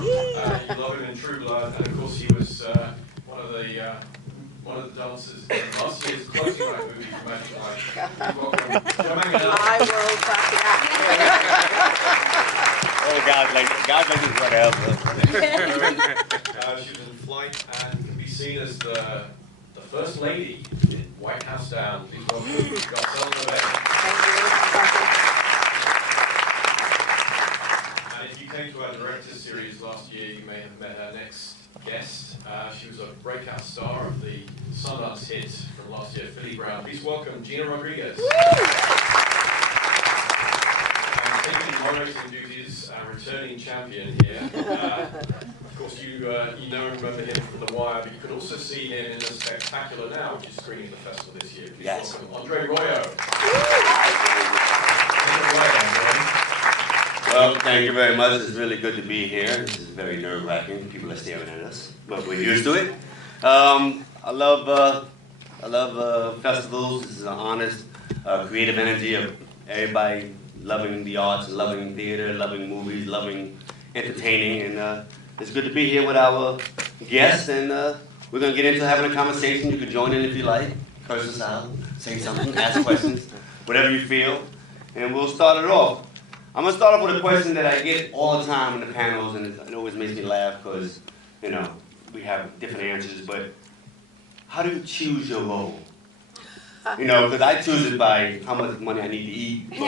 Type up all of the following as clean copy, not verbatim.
You love him in True Blood, and of course he was one of the dancers in last year's closing night movie for Magic Mike. Manganiello. I will back it up. Oh, God bless his whatever. She was in flight and can be seen as the First Lady in White House Down. Please welcome Garcelle LeVay. Thank you. And if you came to our Directors Series last year, you may have met our next guest. She was a breakout star of the Sundance hit from last year, Philly Brown. Please welcome Gina Rodriguez. And taking moderating duties, our returning champion here. Of course, you know and remember him from The Wire, but you can also see him in The Spectacular Now, which is screening at the festival this year. Please welcome Andre Royo. Well, thank you very much. It's really good to be here. This is very nerve-wracking. People are staring at us, but we're used to it. I love festivals. This is an honest, creative energy of everybody loving the arts, loving theater, loving movies, loving entertaining, and it's good to be here with our guests. And we're going to get into having a conversation. You can join in if you like, curse us out, say something, ask questions, whatever you feel, and we'll start it off. I'm going to start off with a question that I get all the time in the panels, and it always makes me laugh because, you know, we have different answers, but how do you choose your role? You know, because I choose it by how much money I need to eat. But,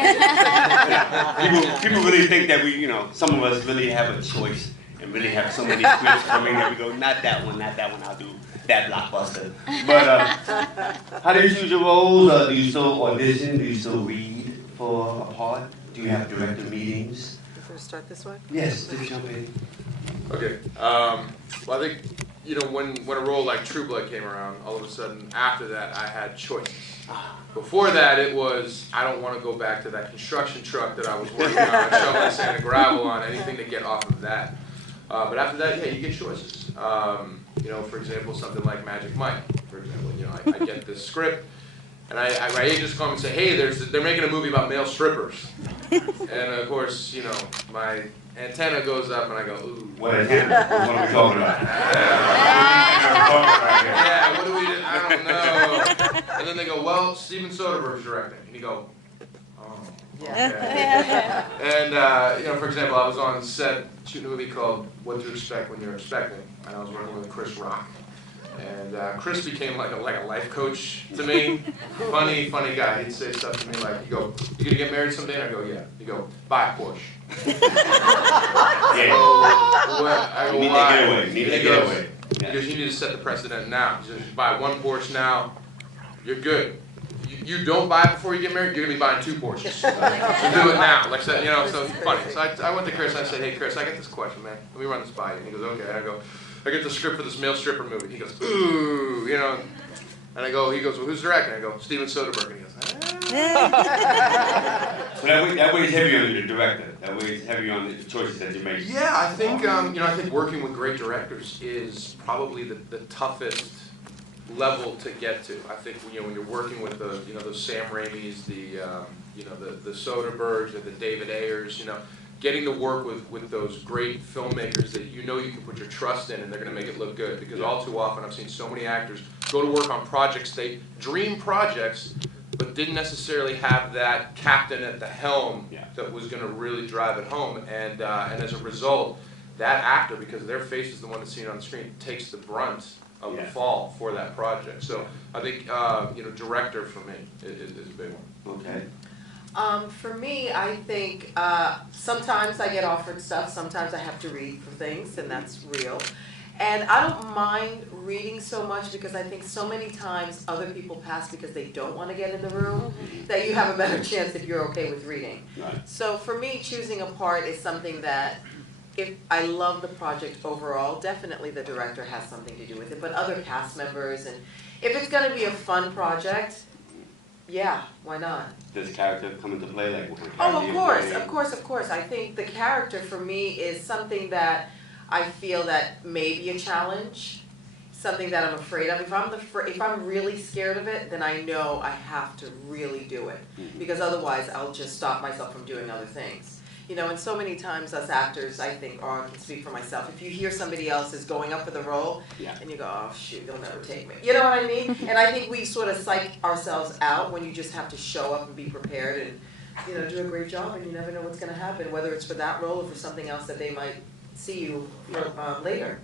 you know, people really think that we, you know, some of us really have a choice and really have so many scripts coming that we go, not that one, I'll do that blockbuster. But how do you choose your roles? Do you still audition? Do you still read for a part? Do you have director meetings? You first start this way? Yes, just jump in. Okay. Well, I think, you know, when a role like True Blood came around, all of a sudden after that I had choices. Before that it was, I don't want to go back to that construction truck that I was working on, shoveling sand and gravel on, anything to get off of that. But after that, yeah, you get choices. You know, for example, something like Magic Mike, for example. You know, I get this script, and my agents call me and say, hey, they're making a movie about male strippers. And of course, you know, my antenna goes up and I go, ooh. What antenna? What are we talking about? Yeah, what do we do? I don't know. And then they go, well, Steven Soderbergh's directing. And you go, oh, okay. And, you know, for example, I was on set shooting a movie called What to Expect When You're Expecting. And I was working with Chris Rock. And Chris became like a life coach to me. Funny guy. He'd say stuff to me like, you go, you gonna get married someday? And I go, yeah. You go, buy a Porsche. Yeah. I go, you need why? to get away. You need to get away. Because you need to set the precedent now. You just buy one Porsche now, you're good. You don't buy it before you get married, you're gonna be buying 2 Porsches. So do it now. Like you know, so it's funny. So I went to Chris and I said, hey Chris, I got this question, man. Let me run this by you. And he goes, okay. And I go, I get the script for this male stripper movie. He goes, ooh, you know. And he goes, well, who's directing? I go, Steven Soderbergh. And he goes, So that weighs heavy on the director. That weighs heavy on the choices that you make. Yeah, I think you know, I think working with great directors is probably the toughest level to get to. I think when you're working with the those Sam Raimis, the Soderberghs, and the David Ayers, you know, getting to work with those great filmmakers that you know you can put your trust in and they're going to make it look good. Because all too often I've seen so many actors go to work on projects, they dream projects, but didn't necessarily have that captain at the helm that was going to really drive it home. And as a result, that actor, because their face is the one that's seen on the screen, takes the brunt of the fall for that project. So I think you know, director for me is a big one. Okay. For me, I think sometimes I get offered stuff, sometimes I have to read for things, and that's real. And I don't mind reading so much because I think so many times other people pass because they don't want to get in the room, that you have a better chance if you're okay with reading. Right. So for me, choosing a part is something that, if I love the project overall, definitely the director has something to do with it, but other cast members, and if it's going to be a fun project, yeah, why not? Does the character come into play? Like, Oh, of course. I think the character for me is something that I feel that may be a challenge, something that I'm afraid of. If I'm really scared of it, then I know I have to really do it, because otherwise I'll just stop myself from doing other things. You know, and so many times us actors, I think, or I can speak for myself, if you hear somebody else is going up for the role, Yeah. and you go, oh shoot, they'll never take me. You know what I mean? And I think we sort of psych ourselves out when you just have to show up and be prepared and, you know, do a great job, and you never know what's going to happen, whether it's for that role or for something else that they might see you for, later.